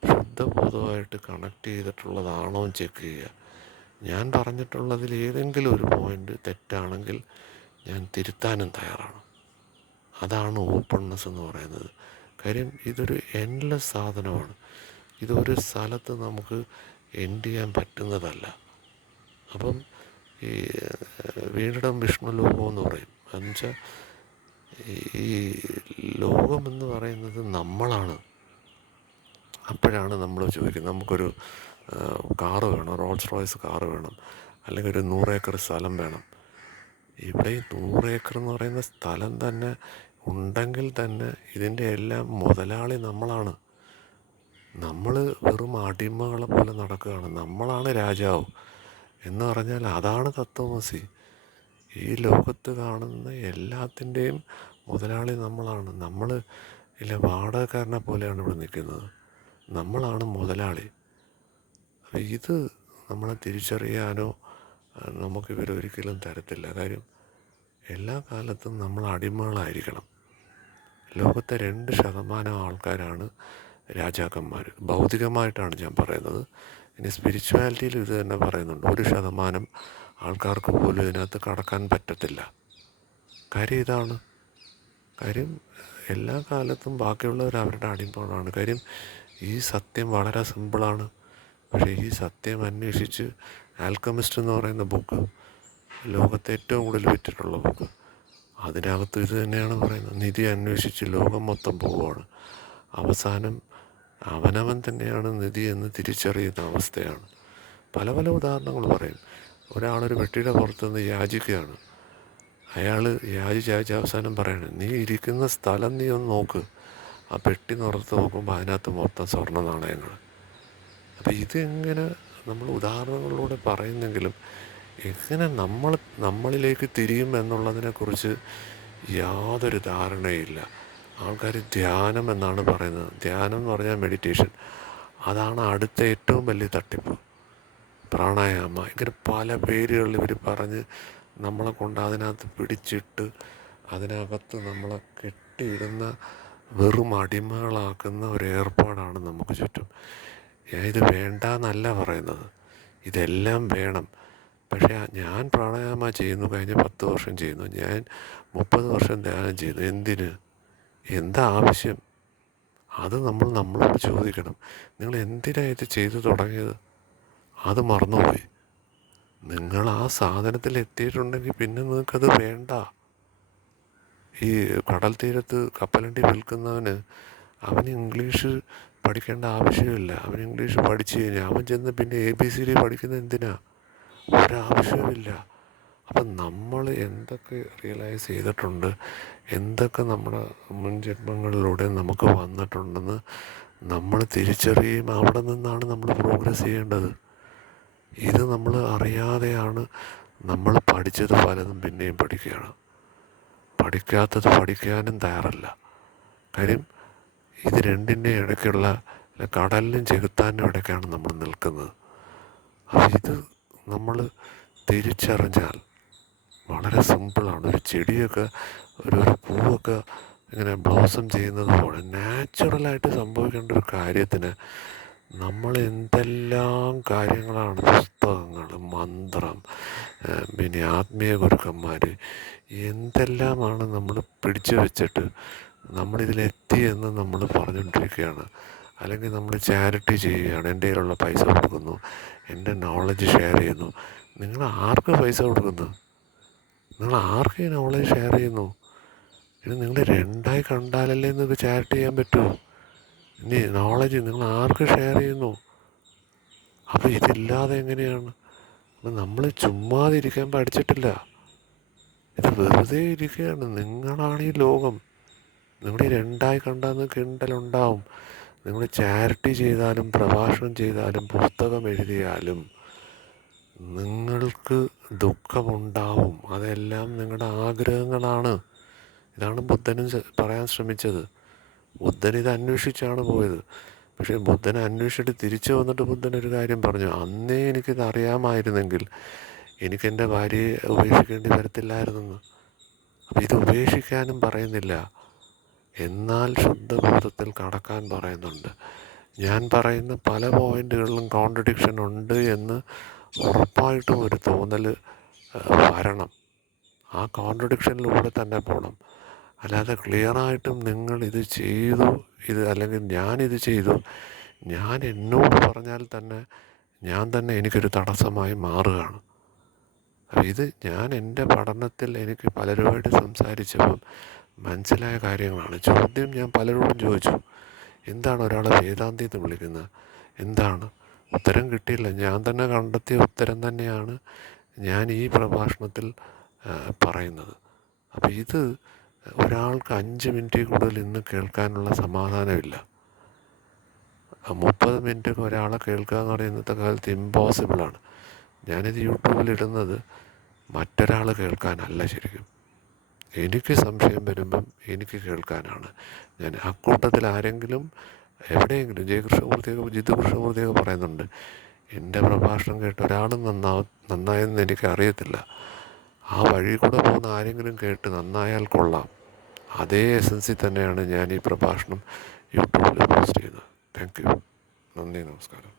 ശുദ്ധബോധമായിട്ട് കണക്ട് ചെയ്തിട്ടുള്ളതാണോ എന്ന് ചെക്ക് ചെയ്യുക. ഞാൻ പറഞ്ഞിട്ടുള്ളതിൽ ഏതെങ്കിലും ഒരു പോയിൻ്റ് തെറ്റാണെങ്കിൽ ഞാൻ തിരുത്താനും തയ്യാറാണ്. അതാണ് ഓപ്പൺനെസ് എന്ന് പറയുന്നത്. കാര്യം ഇതൊരു എൻലെസ് സാധനമാണ്. ഇതൊരു സ്ഥലത്ത് നമുക്ക് എൻഡ് ചെയ്യാൻ പറ്റുന്നതല്ല. അപ്പം ഈ വീണ്ടും വിഷ്ണു ലോകം എന്ന് പറയും. എന്നുവെച്ചാൽ ഈ ലോകമെന്ന് പറയുന്നത് നമ്മളാണ്. അപ്പോഴാണ് നമ്മൾ ചോദിക്കുന്നത് നമുക്കൊരു കാറ് വേണം, റോൾസ് റോയ്സ് കാറ് വേണം, അല്ലെങ്കിൽ ഒരു 100 ഏക്കർ സ്ഥലം വേണം. ഇവിടെ 100 ഏക്കർ എന്ന് പറയുന്ന സ്ഥലം തന്നെ ഉണ്ടെങ്കിൽ തന്നെ ഇതിൻ്റെ എല്ലാം മുതലാളി നമ്മളാണ്. നമ്മൾ വെറും അടിമകളെ പോലെ നടക്കുകയാണ്. നമ്മളാണ് രാജാവ് എന്ന് പറഞ്ഞാൽ അതാണ് തത്വമസി. ഈ ലോകത്ത് കാണുന്ന എല്ലാത്തിൻ്റെയും മുതലാളി നമ്മളാണ്. നമ്മൾ ഇല്ല വാടകക്കാരനെ പോലെയാണ് ഇവിടെ നിൽക്കുന്നത്. നമ്മളാണ് മുതലാളി. അപ്പോൾ ഇത് നമ്മളെ തിരിച്ചറിയാനോ നമുക്കിവരൊരിക്കലും തരത്തില്ല. കാര്യം എല്ലാ കാലത്തും നമ്മൾ അടിമകളായിരിക്കണം. ലോകത്തെ 2% ആൾക്കാരാണ് രാജാക്കന്മാർ. ഭൗതികമായിട്ടാണ് ഞാൻ പറയുന്നത്. ഇനി സ്പിരിച്വാലിറ്റിയിൽ ഇത് തന്നെ പറയുന്നുണ്ട്. 1% ആൾക്കാർക്ക് പോലും ഇതിനകത്ത് കടക്കാൻ പറ്റത്തില്ല. കാര്യം ഇതാണ്. കാര്യം എല്ലാ കാലത്തും ബാക്കിയുള്ളവർ അവരുടെ അടിമകളാണ്. കാര്യം ഈ സത്യം വളരെ സിമ്പിളാണ്. പക്ഷേ ഈ സത്യം അന്വേഷിച്ച് ആൽക്കമിസ്റ്റ് എന്ന് പറയുന്ന ബുക്ക് ലോകത്തെ ഏറ്റവും കൂടുതൽ വിറ്റിട്ടുള്ള ബുക്ക്, അതിനകത്ത് ഇത് തന്നെയാണ് പറയുന്നത്. നിധി അന്വേഷിച്ച് ലോകം മൊത്തം പോവുകയാണ്. അവസാനം അവനവൻ തന്നെയാണ് നിധി എന്ന് തിരിച്ചറിയുന്ന അവസ്ഥയാണ്. പല പല ഉദാഹരണങ്ങൾ പറയും. ഒരാളൊരു പെട്ടിയുടെ പുറത്തുനിന്ന് യാചിക്കുകയാണ്. അയാൾ യാചിച്ച് അവസാനം പറയണം, നീ ഇരിക്കുന്ന സ്ഥലം നീ ഒന്ന് നോക്ക്. ആ പെട്ടി പുറത്ത് നോക്കുമ്പോൾ അതിനകത്ത് മൊത്തം സ്വർണ്ണ നാണയങ്ങൾ. അപ്പോൾ ഇതെങ്ങനെ നമ്മൾ ഉദാഹരണങ്ങളിലൂടെ പറയുന്നെങ്കിലും എങ്ങനെ നമ്മളിലേക്ക് തിരിയും എന്നുള്ളതിനെക്കുറിച്ച് യാതൊരു ധാരണയില്ല. ആൾക്കാർ ധ്യാനം എന്നാണ് പറയുന്നത്. ധ്യാനം എന്ന് പറഞ്ഞാൽ മെഡിറ്റേഷൻ. അതാണ് അടുത്ത ഏറ്റവും വലിയ തട്ടിപ്പ്. പ്രാണായാമ, ഇങ്ങനെ പല പേരുകളിൽ ഇവർ പറഞ്ഞ് നമ്മളെ കൊണ്ട് അതിനകത്ത് പിടിച്ചിട്ട് അതിനകത്ത് നമ്മളെ കെട്ടിയിടുന്ന വെറും അടിമകളാക്കുന്ന ഒരു ഏർപ്പാടാണ് നമുക്ക് ചുറ്റും. ഇത് വേണ്ടെന്നല്ല പറയുന്നത്, ഇതെല്ലാം വേണം. പക്ഷേ ഞാൻ പ്രാണായാമ ചെയ്യുന്നു, കഴിഞ്ഞ 10 വർഷം ചെയ്യുന്നു, ഞാൻ 30 വർഷം ധ്യാനം ചെയ്യുന്നു. എന്തിന്? എന്താ ആവശ്യം? അത് നമ്മളോട് ചോദിക്കണം. നിങ്ങൾ എന്തിനാണ് ഇത് ചെയ്തു തുടങ്ങിയത്? അത് മറന്നുപോയി. നിങ്ങൾ ആ സാധനത്തിൽ എത്തിയിട്ടുണ്ടെങ്കിൽ പിന്നെ നിങ്ങൾക്കത് വേണ്ട. ഈ കടൽ തീരത്ത് കപ്പലണ്ടി വിൽക്കുന്നവന് അവന് ഇംഗ്ലീഷ് പഠിക്കേണ്ട ആവശ്യമില്ല. അവൻ ഇംഗ്ലീഷ് പഠിച്ചു കഴിഞ്ഞാൽ അവൻ ചെന്ന് പിന്നെ ABCD പഠിക്കുന്നത് എന്തിനാ? ഒരാവശ്യമില്ല. അപ്പം നമ്മൾ എന്തൊക്കെ റിയലൈസ് ചെയ്തിട്ടുണ്ട്, എന്തൊക്കെ നമ്മുടെ മുൻ ജന്മങ്ങളിലൂടെ നമുക്ക് വന്നിട്ടുണ്ടെന്ന് നമ്മൾ തിരിച്ചറിയുകയും അവിടെ നിന്നാണ് നമ്മൾ പ്രോഗ്രസ് ചെയ്യേണ്ടത്. ഇത് നമ്മൾ അറിയാതെയാണ് നമ്മൾ പഠിച്ചത് പലതും പിന്നെയും പഠിക്കുകയാണ്. പഠിക്കാത്തത് പഠിക്കാനും തയ്യാറല്ല. കാര്യം ഇത് രണ്ടിൻ്റെ ഇടയ്ക്കുള്ള കടലിനും ചെകുത്താനും ഇടയ്ക്കാണ് നമ്മൾ നിൽക്കുന്നത്. അപ്പോൾ ഇത് നമ്മൾ തിരിച്ചറിഞ്ഞാൽ വളരെ സിമ്പിളാണ്. ഒരു ചെടിയൊക്കെ ഒരു പൂവൊക്കെ ഇങ്ങനെ ബ്ലോസം ചെയ്യുന്നത് പോലെ നാച്ചുറലായിട്ട് സംഭവിക്കേണ്ട ഒരു കാര്യത്തിന് നമ്മൾ എന്തെല്ലാം കാര്യങ്ങളാണ്, പുസ്തകങ്ങൾ, മന്ത്രം, പിന്നെ ആത്മീയ ഗുരുക്കന്മാർ, എന്തെല്ലാമാണ് നമ്മൾ പിടിച്ചു വെച്ചിട്ട് നമ്മളിതിലെത്തിയെന്ന് നമ്മൾ പറഞ്ഞുകൊണ്ടിരിക്കുകയാണ്. അല്ലെങ്കിൽ നമ്മൾ ചാരിറ്റി ചെയ്യുകയാണ്, എൻ്റെ കയ്യിലുള്ള പൈസ കൊടുക്കുന്നു, എൻ്റെ നോളജ് ഷെയർ ചെയ്യുന്നു. നിങ്ങൾ ആർക്ക് പൈസ കൊടുക്കുന്നു? നിങ്ങൾ ആർക്ക് ഈ നോളജ് ഷെയർ ചെയ്യുന്നു? ഇത് നിങ്ങൾ രണ്ടായി കണ്ടാലല്ലേ നിങ്ങൾക്ക് ചാരിറ്റി ചെയ്യാൻ പറ്റൂ. ഇനി നോളജ് നിങ്ങൾ ആർക്ക് ഷെയർ ചെയ്യുന്നു? അപ്പോൾ ഇതില്ലാതെ എങ്ങനെയാണ്? അപ്പം നമ്മൾ ചുമ്മാതിരിക്കാൻ പഠിച്ചിട്ടില്ല, ഇത് വെറുതെ ഇരിക്കുകയാണ്. നിങ്ങളാണ് ഈ ലോകം. നിങ്ങൾ രണ്ടായി കണ്ടാൽ കിണ്ടലുണ്ടാവും. നിങ്ങൾ ചാരിറ്റി ചെയ്താലും പ്രഭാഷണം ചെയ്താലും പുസ്തകം എഴുതിയാലും നിങ്ങൾക്ക് ദുഃഖമുണ്ടാവും. അതെല്ലാം നിങ്ങളുടെ ആഗ്രഹങ്ങളാണ്. ഇതാണ് ബുദ്ധനും പറയാൻ ശ്രമിച്ചത്. ബുദ്ധൻ ഇത് അന്വേഷിച്ചാണ് പോയത്. പക്ഷേ ബുദ്ധനെ അന്വേഷിച്ചിട്ട് തിരിച്ചു വന്നിട്ട് ബുദ്ധൻ ഒരു കാര്യം പറഞ്ഞു: അന്നേ എനിക്കിത് അറിയാമായിരുന്നെങ്കിൽ എനിക്കെൻ്റെ ഭാര്യയെ ഉപേക്ഷിക്കേണ്ടി വരത്തില്ലായിരുന്നെന്ന്. അപ്പോൾ ഇത് ഉപേക്ഷിക്കാനും പറയുന്നില്ല, എന്നാൽ ശുദ്ധബോധത്തിൽ കടക്കാൻ പറയുന്നുണ്ട്. ഞാൻ പറയുന്ന പല പോയിൻ്റുകളിലും കോൺട്രഡിക്ഷൻ ഉണ്ട് എന്ന് ഉറപ്പായിട്ടും ഒരു തോന്നൽ വരണം. ആ കോൺട്രഡിക്ഷനിലൂടെ തന്നെ പോകണം. അല്ലാതെ ക്ലിയറായിട്ടും നിങ്ങൾ ഇത് ചെയ്തു, ഇത് അല്ലെങ്കിൽ ഞാനിത് ചെയ്തു, ഞാൻ എന്നോട് പറഞ്ഞാൽ തന്നെ ഞാൻ തന്നെ എനിക്കൊരു തടസ്സമായി മാറുകയാണ്. അപ്പോൾ ഇത് ഞാൻ എൻ്റെ പഠനത്തിൽ എനിക്ക് പലരുമായിട്ട് സംസാരിച്ചപ്പം മനസ്സിലായ കാര്യങ്ങളാണ്. ചോദ്യം ഞാൻ പലരോടും ചോദിച്ചു: എന്താണ് ഒരാളെ വേദാന്തി എന്ന് വിളിക്കുന്നത്? എന്താണ്? ഉത്തരം കിട്ടിയില്ല. ഞാൻ തന്നെ കണ്ടെത്തിയ ഉത്തരം തന്നെയാണ് ഞാൻ ഈ പ്രഭാഷണത്തിൽ പറയുന്നത്. അപ്പോൾ ഇത് ഒരാൾക്ക് 5 മിനിറ്റിൽ കൂടുതൽ ഇന്ന് കേൾക്കാനുള്ള സമാധാനമില്ല. 30 മിനിറ്റൊക്കെ ഒരാളെ കേൾക്കുക എന്ന് പറയുന്നത് ഇന്നത്തെ കാലത്ത് ഇമ്പോസിബിളാണ്. ഞാനിത് യൂട്യൂബിലിടുന്നത് മറ്റൊരാൾ കേൾക്കാനല്ല. ശരിക്കും എനിക്ക് സംശയം വരുമ്പം എനിക്ക് കേൾക്കാനാണ്. ഞാൻ അക്കൂട്ടത്തിൽ ആരെങ്കിലും എവിടെയെങ്കിലും ജയകൃഷ്ണമൂർത്തിയൊക്കെ ജിത്തുകൃഷ്ണമൂർത്തിയൊക്കെ പറയുന്നുണ്ട്, എൻ്റെ പ്രഭാഷണം കേട്ട് ഒരാളും നന്നായെന്ന് എനിക്കറിയത്തില്ല. ആ വഴി കൂടെ പോകുന്ന ആരെങ്കിലും കേട്ട് നന്നായാൽ കൊള്ളാം. അതേ എസൻസിൽ തന്നെയാണ് ഞാൻ ഈ പ്രഭാഷണം യൂട്യൂബിൽ പോസ്റ്റ് ചെയ്യുന്നത്. Thank you. നന്ദി, നമസ്കാരം.